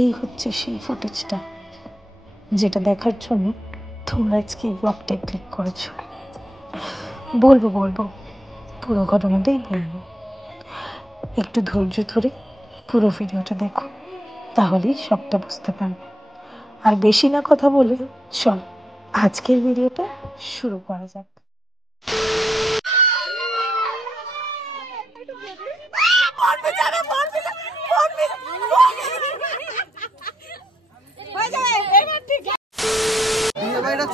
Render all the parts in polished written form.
এই হচ্ছে সেই ফুটেজটা যেটা দেখার জন্য তোমরা আজকে এই ব্লগটায় ক্লিক করেছো। বলবো পুরো ঘটনাটাই বলবো, একটু ধৈর্য ধরে পুরো ভিডিওটা দেখো, তাহলেই সবটা বুঝতে পারবে। আর বেশি না কথা বলে চল আজকের ভিডিওটা শুরু করা যাক।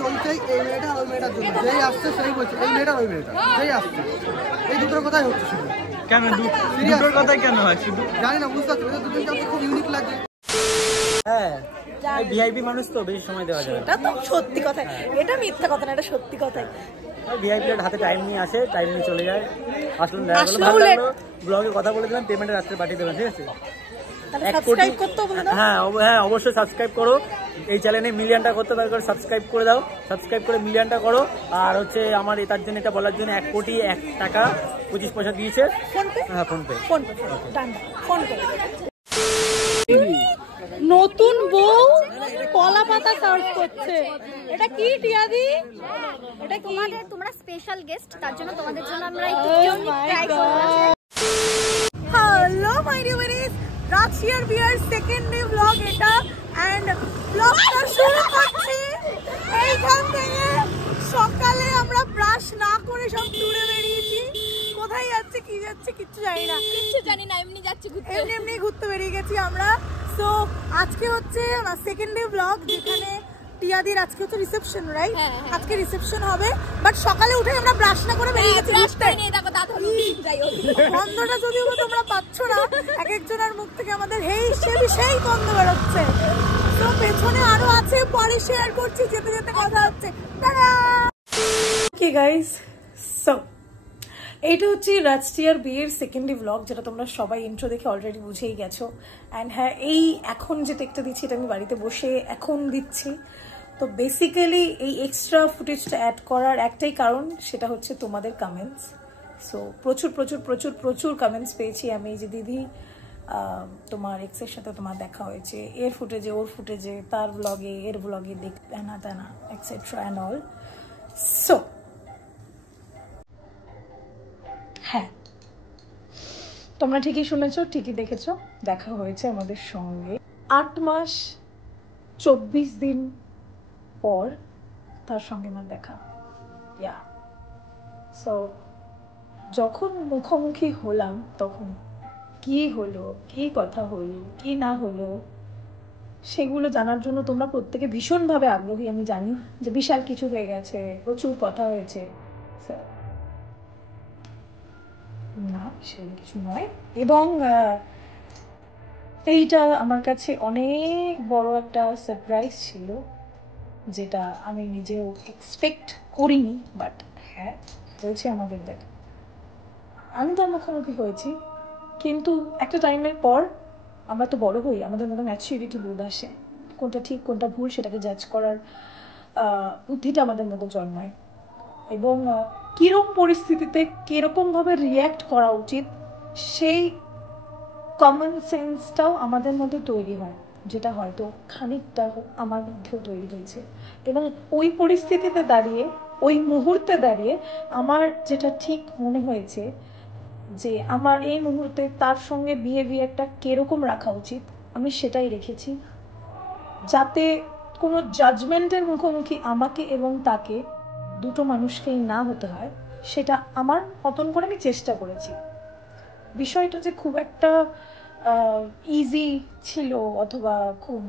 চলছে এই মেয়েটা ওই মেয়েটার জন্য, যেই আসছে সেই বলছে এই মেয়েটা ওই মেয়েটা, যেই আসছে এই দুটোর কথাই হচ্ছে শুধু। কেন দুটোর কথাই কেন হয় শুধু জানি না, বুঝতে পারছি দুজনকে খুব ইউনিক লাগে। হ্যাঁ ভিআইপি মানুষ তো বেশি সময় দেওয়া যায়। এটা তো সত্যি কথা, এটা মিথ্যা কথা না, এটা সত্যি কথাই। ভিআইপি হাতে টাইম নিয়ে আসে, টাইম নিয়ে চলে যায়। আসলে দেখা গেলো ভালো লাগলো, ব্লগে কথা বলে দিলাম, পেমেন্টের রাস্তায় পাঠিয়ে দেবেন, ঠিক আছে? হ্যাঁ অবশ্যই সাবস্ক্রাইব করো, এই চ্যানেলে মিলিয়নটা করতে পারবে, সাবস্ক্রাইব করে দাও, সাবস্ক্রাইব করে মিলিয়নটা করো। আর হচ্ছে আমার তার জন্য এটা বলার জন্য 1,01,25,000 দিয়েছে ফোনপে। হ্যাঁ ফোনপে। নতুন বউ কলা পাতা সার্ভ করছে, এটা কি টিয়াদি? এটা তোমরা স্পেশাল গেস্ট, তার জন্য তোমাদের জন্য আমরা একটু ট্রাই করব। হ্যালো মাই ডিয়ারিস, রাশিয়ার বিয়ার সেকেন্ড ডে ব্লগ এটা, এন্ড ব্লগটা শুরু করছি এইখান থেকে। সকালে আমরা ব্রাশ না করে সব টুরে বেরিয়েছি, কোথায় যাচ্ছে কি যাচ্ছে কিচ্ছু জানি না, এমনি যাচ্ছি ঘুরতে, এমনি ঘুরতে বেরিয়ে গেছি আমরা। তো আজকে হচ্ছে সেকেন্ড ডে ব্লগ, যেখানে টিয়াদির আজকে হচ্ছে রিসেপশন, রাইট? আজকে রিসেপশন হবে, বাট সকালে উঠে আমরা ব্রাশ না করে বেরিয়ে গেছি ঘুরতে। গন্ধটা যদিও তোমরা পাচ্ছ না, এক একজনের মুখ থেকে আমাদের সেই গন্ধ বেরোচ্ছে। তো পেছনে আরো আছে, পরে শেয়ার করছি, যেতে যেতে কথা হচ্ছে। ওকে গাইস, সো এইটা হচ্ছে রাজটিয়ার বিয়ের সেকেন্ড ডে ব্লগ, যেটা তোমরা সবাই ইন্ট্রো দেখে অলরেডি বুঝেই গেছো। অ্যান্ড হ্যাঁ, এই এখন যে টেকটা দিচ্ছি এটা আমি বাড়িতে বসে এখন দিচ্ছি। তো বেসিক্যালি এই এক্সট্রা ফুটেজটা অ্যাড করার একটাই কারণ, সেটা হচ্ছে তোমাদের কমেন্টস। সো প্রচুর প্রচুর প্রচুর প্রচুর কমেন্টস পেয়েছি আমি, যে দিদি তোমার এক্সের সাথে তোমার দেখা হয়েছে, এর ফুটেজে ওর ফুটেজে, তার ব্লগে এর ব্লগে, দেনা তেনা এক্সেট্রা অ্যান্ড অল। সো হ্যাঁ, তোমরা ঠিকই শুনেছো, ঠিকই দেখেছো, দেখা হয়েছে আমাদের সঙ্গে 8 মাস 24 দিন পর তার সঙ্গে আমার দেখা। সো যখন মুখোমুখি হলাম তখন কি হলো, কি কথা হলো, কি না হলো, সেগুলো জানার জন্য তোমরা প্রত্যেকে ভীষণভাবে আগ্রহী। আমি জানি যে বিশাল কিছু হয়ে গেছে, প্রচুর কথা হয়েছে। না, সেরকম কিছু নয়। এবং এইটা আমার কাছে অনেক বড় একটা সারপ্রাইজ ছিল, যেটা আমি নিজেও এক্সপেক্ট করিনি। বাট হ্যাঁ, বলছি আমাদের দেখ, আমি তো মুখোমুখি হয়েছি, কিন্তু একটা টাইমের পর আমরা তো বড় হই, আমাদের মধ্যে ম্যাচুরিটি বোধ আসে, কোনটা ঠিক কোনটা ভুল সেটাকে জাজ করার বুদ্ধিটা আমাদের মধ্যে জন্মায়। এবং কীরকম পরিস্থিতিতে কীরকমভাবে রিয়্যাক্ট করা উচিত সেই কমন সেন্সটাও আমাদের মধ্যে তৈরি হয়, যেটা হয়তো খানিকটা আমার মধ্যেও তৈরি হয়েছে। এবং ওই পরিস্থিতিতে দাঁড়িয়ে, ওই মুহূর্তে দাঁড়িয়ে আমার যেটা ঠিক মনে হয়েছে যে আমার এই মুহূর্তে তার সঙ্গে বিহেভিয়ারটা কীরকম রাখা উচিত, আমি সেটাই রেখেছি, যাতে কোনো জাজমেন্টের মুখোমুখি আমাকে এবং তাকে, দুটো মানুষকেই না হতে হয়। সেটা আমার মতন করে আমি চেষ্টা করেছি। বিষয়টা যে খুব একটা ইজি ছিল অথবা খুব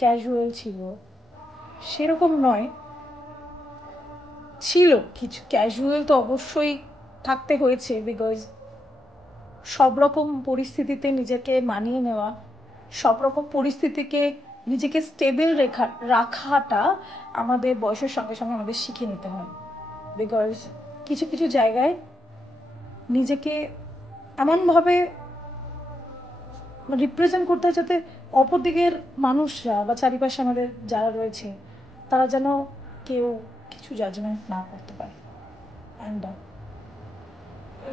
ক্যাজুয়াল ছিল সেরকম নয়, ছিল কিছু ক্যাজুয়াল তো অবশ্যই থাকতে হয়েছে, বিকজ সব রকম পরিস্থিতিতে নিজেকে মানিয়ে নেওয়া, সব রকম পরিস্থিতিকে নিজেকে স্টেবল রাখাটা আমাদের বয়সের সঙ্গে সঙ্গে আমাদের শিখে নিতে হয়। বিকজ কিছু কিছু জায়গায় নিজেকে এমনভাবে রিপ্রেজেন্ট করতে হয় যাতে অপর দিকের মানুষরা বা চারিপাশে আমাদের যারা রয়েছে তারা যেন কেউ কিছু জাজমেন্ট না করতে পারে। অ্যান্ড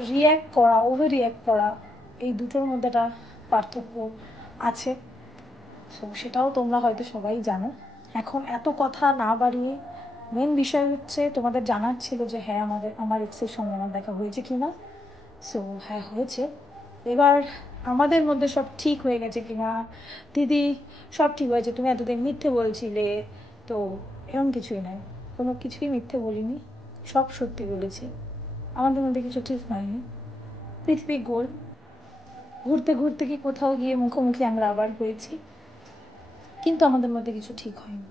রিয়্যাক্ট করা, ওভার রিয়্যাক্ট করা, এই দুটোর মধ্যে একটা পার্থক্য আছে। সো সেটাও তোমরা হয়তো সবাই জানো। এখন এত কথা না বাড়িয়ে মেন বিষয় হচ্ছে তোমাদের জানার ছিল যে হ্যাঁ আমার এক্সের সঙ্গে আমার দেখা হয়েছে কি না। সো হ্যাঁ হয়েছে। এবার আমাদের মধ্যে সব ঠিক হয়ে গেছে কিনা, দিদি সব ঠিক হয়েছে, তুমি এতদিন মিথ্যে বলছিলে, তো এরকম কিছুই নয়, কোনো কিছুই মিথ্যে বলিনি, সব সত্যি বলেছি। আমাদের মধ্যে কিছু ঠিক হয়নি। পৃথিবী গোল, ঘুরতে ঘুরতে কি কোথাও গিয়ে মুখোমুখি আমরা আবার হয়েছি, কিন্তু আমাদের মধ্যে কিছু ঠিক হয়নি।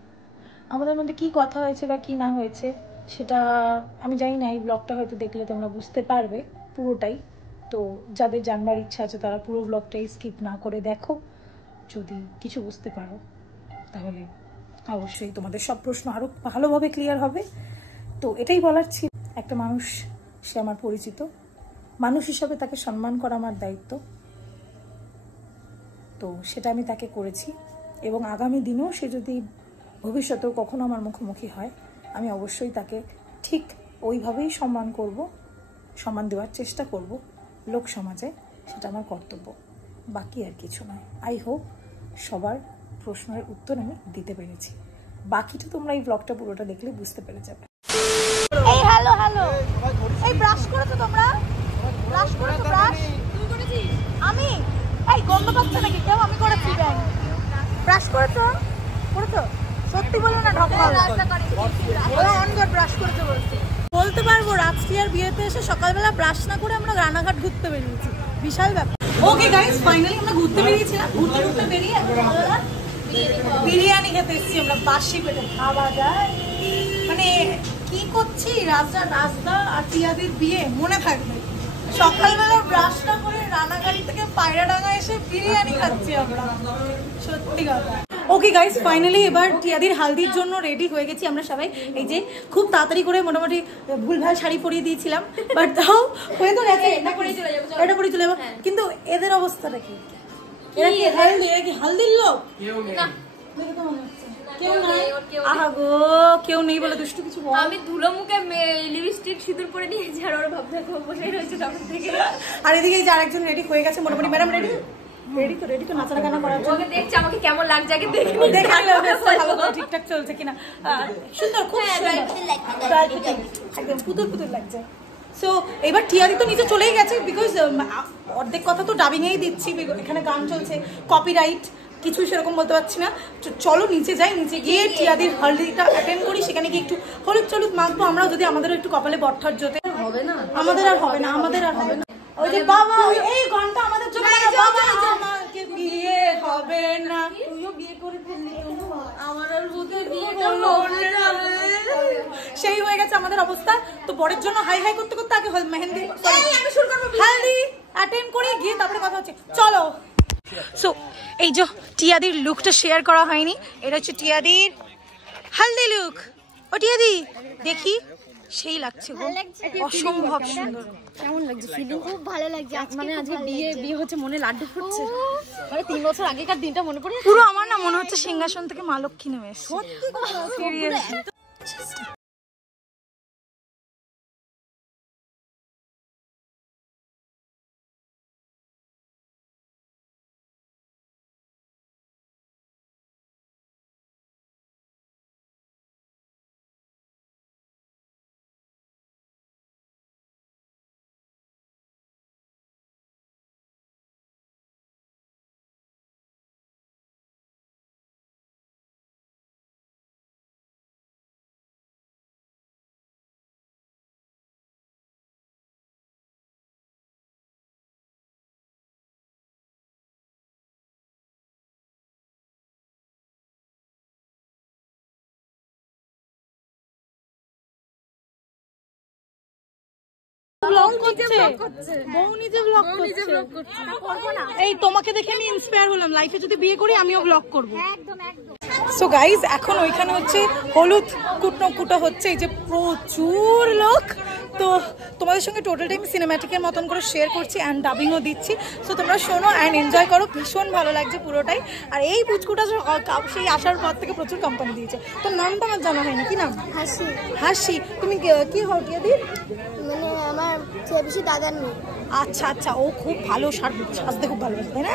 আমাদের মধ্যে কি কথা হয়েছে বা কি না হয়েছে সেটা আমি জানি না, এই ব্লগটা হয়তো দেখলে তোমরা বুঝতে পারবে পুরোটাই। তো যাদের জানবার ইচ্ছা আছে তারা পুরো ব্লগটাই স্কিপ না করে দেখো, যদি কিছু বুঝতে পারো তাহলে অবশ্যই তোমাদের সব প্রশ্ন আরও ভালোভাবে ক্লিয়ার হবে। তো এটাই বলার ছিল, একটা মানুষ সে আমার পরিচিত মানুষ হিসাবে তাকে সম্মান করা আমার দায়িত্ব, তো সেটা আমি তাকে করেছি। এবং আগামী দিনেও সে যদি ভবিষ্যতেও কখনো আমার মুখোমুখি হয়, আমি অবশ্যই তাকে ঠিক ওইভাবেই সম্মান করব, সম্মান দেওয়ার চেষ্টা করব লোক সমাজে, সেটা আমার কর্তব্য, বাকি আর কিছু নয়। আই হোপ সবার প্রশ্নের উত্তর আমি দিতে পেরেছি, বাকিটা তোমরা এই ব্লগটা পুরোটা দেখলে বুঝতে পেরে যাবে। এই হ্যালো হ্যালো, এই ব্রাশ করেছো তোমরা? ব্রাশ করেছো? ব্রাশ তুমি করেছিস? আমি এই গন্ধ পাচ্ছে নাকি কেউ? আমি করেছি। ব্রাশ করেছো? করেছো? সত্যি বলো না, ঢক মারো। ওরা অন গড ব্রাশ করেছে বলছে। বলতে পারবো রাত্রিয়ার বিয়েতে এসে সকালবেলা ব্রাশ না করে আমরা রানাঘাট ঘুরতে বেরিয়েছি, বিশাল ব্যাপার। ওকে গাইস, ফাইনালি আমরা ঘুরতে বেরিয়েছিলাম, ঘুরতে বেরিয়ে বিরিয়ানি খেতে এসেছি আমরা, বাসি পেটে। খাওয়া যায় মানে কি করছি, রাজদা আর টিয়াদির বিয়ে মনে থাকবে। সকালবেলা ব্রাশ না করে রানাঘাট থেকে পায়রাডাঙ্গা এসে বিরিয়ানি খাচ্ছি আমরা, সত্যি কথা। ওকে গাইস, ফাইনালি এবার টিয়াদির হালদির জন্য রেডি হয়ে গেছি আমরা সবাই। এই যে খুব তাড়াতাড়ি করে মোটামুটি ভুলভাল শাড়ি পরিয়ে দিয়েছিলাম, বাট তাও হয়ে তো গেছে। এটা পরে চলে যাবো, কিন্তু এদের অবস্থাটা কি? এরা কি হালদির লোক? কেউ নেই বলে দুষ্টু কিছু বল। আমি ধুলো মুখে লিপস্টিক সিঁদুর পরে নিয়েছি আর ওরা ভাবতে বসে রয়েছে তখন থেকে। আর এদিকে এই যে আরেকজন রেডি হয়ে গেছে মোটামুটি। ম্যাডাম রেডি তো নাচারা গানা করার জন্য। দেখছি আমাকে কেমন লাগছে আগে দেখে ঠিকঠাক চলছে কিনা। সুন্দর, খুব একদম পুতুল পুতুল লাগছে। সো এবার টিয়াদি তো নিচে চলেই গেছে, বিকজ অর্ধেক কথা তো ডাবিংয়েই দিচ্ছি, এখানে গান চলছে, কপিরাইট কিছু সেরকম বলতে পারছি না। চলো নিচে যাই, নিচে গিয়ে টিয়াদির হলদিটা অ্যাটেন্ড করি, সেখানে গিয়ে একটু হলুদ মাখবো আমরাও, যদি আমাদেরও একটু কপালে বটঠার জোতে। হবে না, আমাদের আর হবে না। ওই যে বাবা, এই গানটা আমাদের জন্য, বাবা আমাকে বিয়ে হবে না, তুইও বিয়ে করে ফেললি, আমার আর বুকে বিয়েটা হবে না, সেই হয়ে গেছে আমাদের অবস্থা। তো বরের জন্য হাই হাই করতে করতে আগে মেহেন্দি আমি শুরু করব, হলদি অ্যাটেন্ড করি, গিয়ে তারপরে কথা হচ্ছে। চলো। সো এই যে টিয়াদির লুকটা শেয়ার করা হয়নি, এটা হচ্ছে টিয়াদির হলদি লুক। ও টিয়াদি দেখি, সেই লাগছে গো, অসম্ভব সুন্দর। কেমন লাগছে ফিলিং? খুব ভালো লাগছে। মানে আজকে বিয়ে হচ্ছে, মনে লাড্ডু ফুটছে। মানে 3 বছর আগেকার দিনটা মনে পড়ে। পুরো আমার না মনে হচ্ছে সিংহাসন থেকে মা লক্ষ্মী নেমে এসেছে, সত্যি কথা, সিরিয়াসলি। এই তোমাকে দেখে আমি ইন্সপায়ার হলাম, লাইফে যদি বিয়ে করি আমিও ব্লগ করবো। সো গাইজ, এখন ওইখানে হচ্ছে হলুদ কুটো হচ্ছে, এই যে প্রচুর লোক। তো তোমাদের সঙ্গে টোটালটা আমি সিনেম্যাটিকের মতন করে শেয়ার করছি অ্যান্ড ডাবিংও দিচ্ছি। সো তোমরা শোনো অ্যান্ড এনজয় করো, ভীষণ ভালো লাগছে পুরোটাই। আর এই পুচকুটা সেই আসার পর থেকে প্রচুর কোম্পানি দিয়েছে। তোর নামটা আমার জানা হয়নি, কি নাম? হাসি। তুমি কি হও টিয়াদির? মানে আমার বেশি দাদার মেয়ে। আচ্ছা, ও খুব ভালো সাজতে খুব ভালোবাসে, তাই না?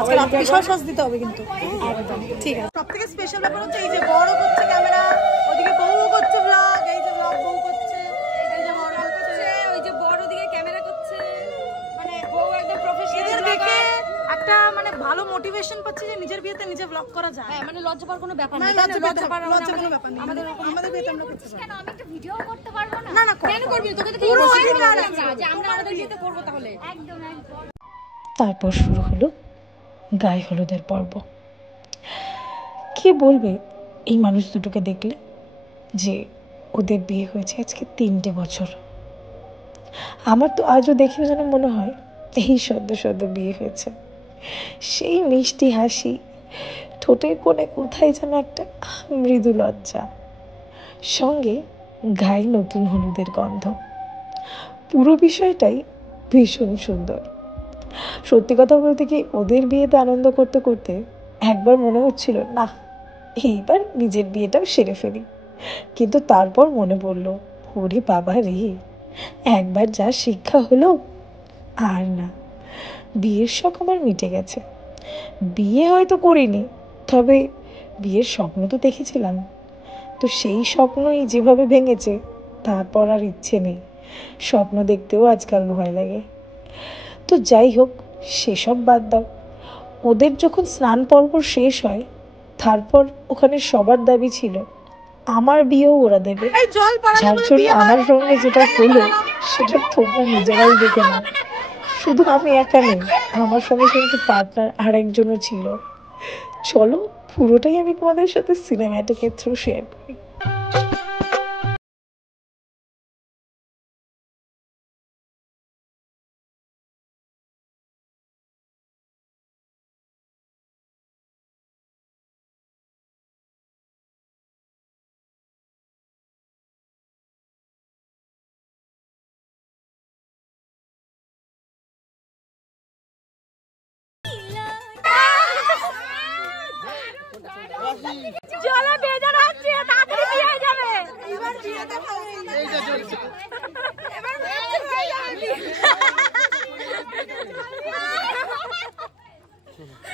আজকে রাতে বিশাল সাজ দিতে হবে কিন্তু। ঠিক আছে। সব থেকে স্পেশাল ব্যাপার হচ্ছে এই যে বড় করছে ক্যামেরা, ওদিকে বউ করছে ব্লগ, এই যে ব্লগ বউ করছে, এই যে বড় করছে, ওই যে বড় দিকে ক্যামেরা করছে, মানে বউ একদম প্রফেশনাল। এদের দেখে একটা মানে ভালো মোটিভেশন পাচ্ছি যে নিজের বিয়েতে নিজে ব্লগ করা যায়। হ্যাঁ মানে লজ্জা পাওয়ার কোনো ব্যাপার নেই, লজ্জা কোনো ব্যাপার নেই। আমাদের বিয়েতে আমরা করতে পারি। কেন আমি একটা ভিডিও করতে পারবো না? না না কেন করবি? তোকে তো যে আমরা আমাদের বিয়েতে করবো তাহলে। একদম একদম। তারপর শুরু হলো গায়ে হলুদের পর্ব। কে বলবে এই মানুষ দুটোকে দেখলে যে ওদের বিয়ে হয়েছে আজকে 3টে বছর। আমার তো আজও দেখে যেন মনে হয় এই সদ্য সদ্য বিয়ে হয়েছে। সেই মিষ্টি হাসি, ঠোঁটের কোণে কোথায় যেন একটা মৃদু লজ্জা, সঙ্গে গায়ে নতুন হলুদের গন্ধ। পুরো বিষয়টাই ভীষণ সুন্দর। সত্যি কথা বলতে কি, ওদের বিয়েতে আনন্দ করতে করতে একবার মনে হচ্ছিল না এইবার নিজের বিয়েটাও সেরে ফেলি, কিন্তু তারপর মনে পড়লো ওরে বাবা রে, একবার যা শিক্ষা হলো আর না, বিয়ের শখ আমার মিটে গেছে। বিয়ে হয়তো করিনি, তবে বিয়ের স্বপ্ন তো দেখেছিলাম। তো সেই স্বপ্নই যেভাবে ভেঙেছে তারপর আর ইচ্ছে নেই। স্বপ্ন দেখতেও আজকাল ভয় লাগে। তো যাই হোক, সেসব বাদ দাও। ওদের যখন স্নান পর্ব শেষ হয়, তারপর ওখানে সবার দাবি ছিল আমার বিয়েও ওরা দেবে। যার জন্য আমার সঙ্গে যেটা হলো সেটা তোমরা নিজেরাই দেখে নাও। শুধু আমি একা নেই, আমার সঙ্গে কিন্তু পার্টনার আর একজনও ছিল। চলো পুরোটাই আমি তোমাদের সাথে সিনেম্যাটিকের থ্রু শেয়ার করি। চলো বেজার হচ্ছে, তাড়াতাড়ি বিয়ে হয়ে যাবে। এবার বিয়েতে ভালো এইটা চলছে।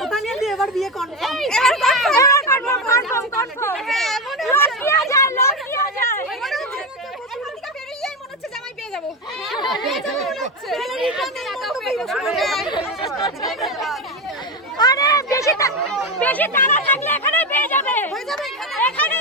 ওটা নিয়ে দিয়ে এবার বিয়ে কনফার্ম। এবার কনফার্ম। লকিয়া যায়, লকিয়া যায়। এখান থেকে বেরিয়েই মনে হচ্ছে জামাই পেয়ে যাবো। পেয়ে যাবো মনে হচ্ছে। আরে বেশি তাড়া থাকলে এখানে পেয়ে যাবে। এখানে